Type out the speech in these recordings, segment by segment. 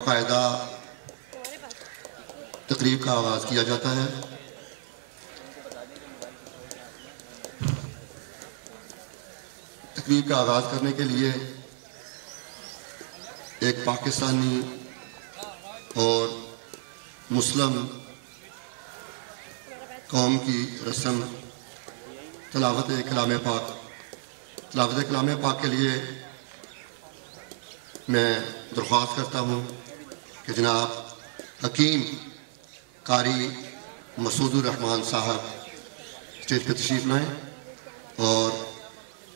कायदा तकरीब का आगाज़ किया जाता है। तकरीब का आगाज़ करने के लिए एक पाकिस्तानी और मुस्लिम कौम की रस्म तिलावत कलाम पाक के लिए मैं दरख्वास्त करता हूँ कि जनाब हकीम कारी मसूदुर रहमान साहब स्टेज पर तशरीफ़ लाएँ और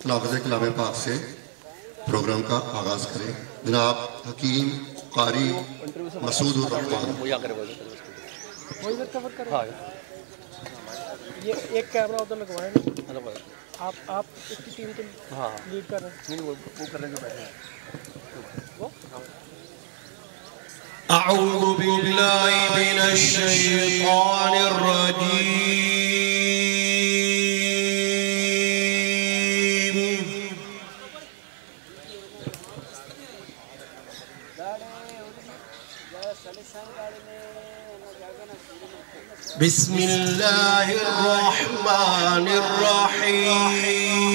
तिलावत कलाम पाक से प्रोग्राम का आगाज़ करें। जनाब हकीम कारी मसूदुर रहमान। ये एक कैमरा उधर लगवाएं ना, आप इसकी टीम के लीड कर रहे हैं। वो कर रहे हैं अऊज़ु बिल्लाहि मिनश शैतानिर रजीम। बिस्मिल्लाहिर रहमानिर रहीम।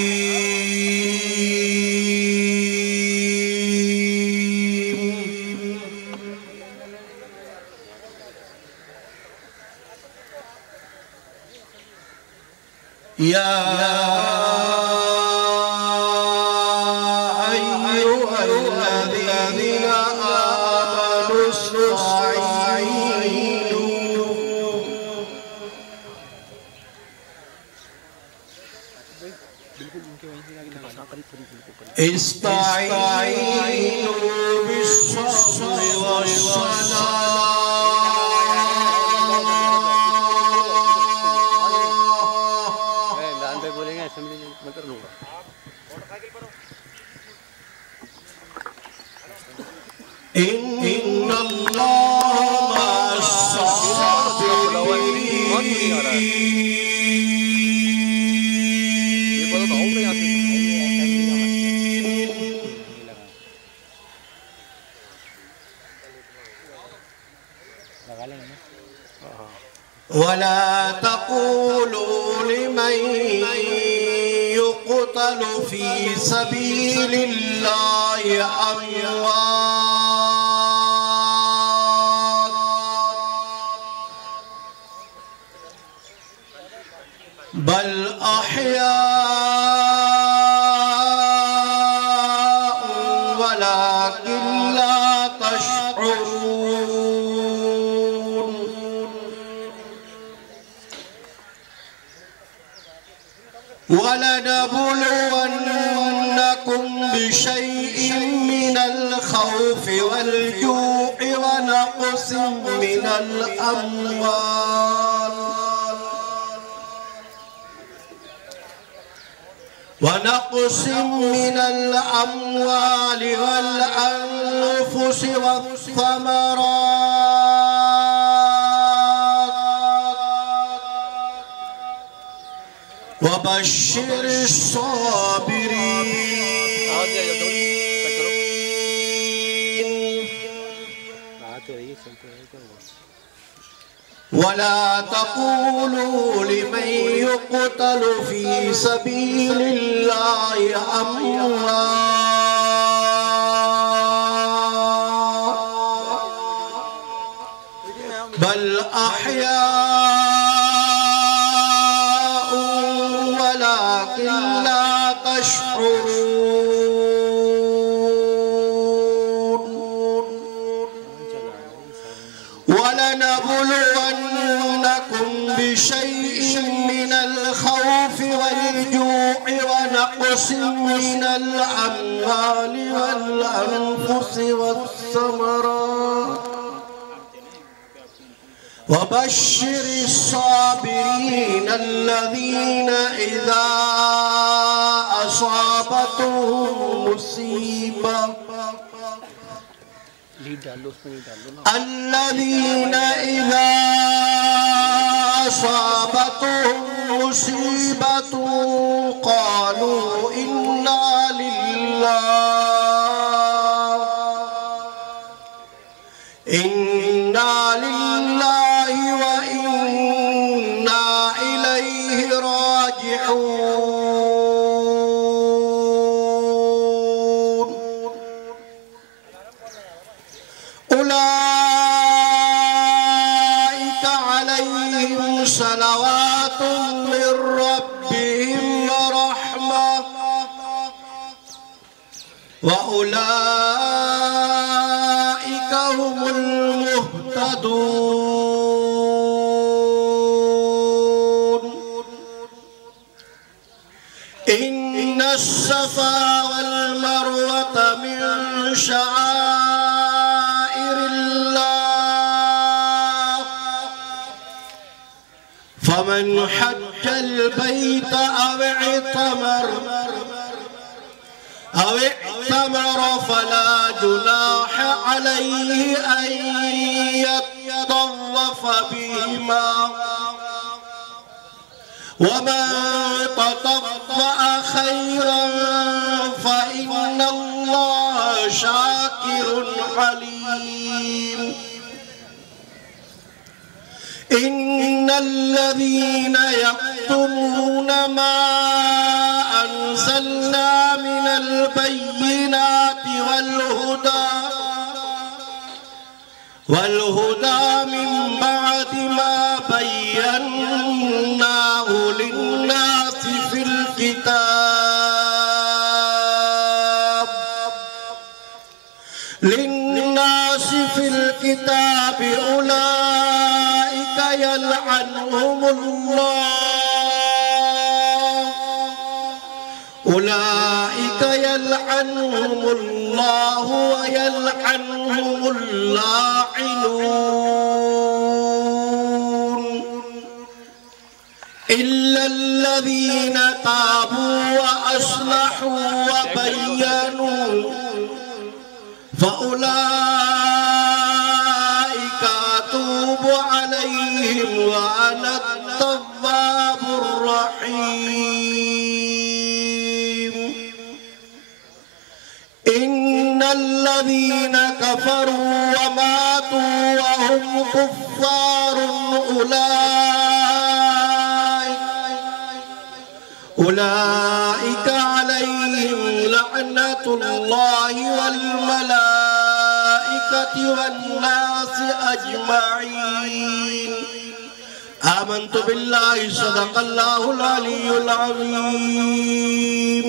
या अय्युहल्लज़ीना आमनु इस्ताईनु बिस्सब्रि वस्सलाह। वला तक़ूलू लिमन युक़तलु फ़ी सबीलिल्लाहि अम्वात बल अहयाउ वलाकिन ला तशऊरून। वलनबलुवन्नकुम बिशैइन मिनल खौफि वल जू'i व नक़्सिम मिनल अम्वाल वल अनफुसि वस्समरात वबश्शिरिस साबिरीन। वला तक़ूलू लिमन युक़तलु फ़ी सबीलिल्लाहि अम्वात बल अहयाउ वलाकिन ला तशऊरून। वलनबलुवन्नकुम बिशैइन मिनल खौफि वल जू'i व नक़्सिम मिनल अम्वालि वल अनफुसि वस्समरात वबश्शिरिस साबिरीन अल्लज़ीना इज़ा असाबतहुम मुसीबा अल्लज़ीना इज़ा असाबतहुम मुसीबतुन क़ालू इन्ना लिल्लाहि इन्ना लिल्लाहि व इन्ना इलैहि राजिऊन। उलाइका अलैहिम सलवातुम मिर रब्बिहिम व रहमा व उलाइका हुमुल मुहतदून। इन्नस्सफा वल मरवत मिन शआइरिल्लाह फमन हज्जल बैत अव इतमर फला जुनाह अलैहि अन यतवफ बिहिमा वमन ततव्वअ खैरन फइन्नल्लाह शाकिरुन अलीम। इन्नल्लज़ीन यक्तुमून मा अंज़लना मिनल बय्यिनाति वल हुदा मिन बअदि मा बय्यन्नाहु लिन्नासि फिल किताब उलाइका यलअनुहुमुल्लाहु व यलअनुहुमुल लाइनून इल्लल्लज़ीन ताबू व अस्लहू व बय्यनू फ़उलाइका अतूबु अलैहिम व अना अत-तव्वाबुर रहीम। इन्नल्लज़ीन कफ़रू व मातू व हुम कुफ़्फ़ारुन उलाइका अलैहिम लअनतुल्लाहि वल मलाइकति वन नासि अजमईन। आमन्तु बिल्लाहि सदक़ल्लाहुल अलियुल अज़ीम।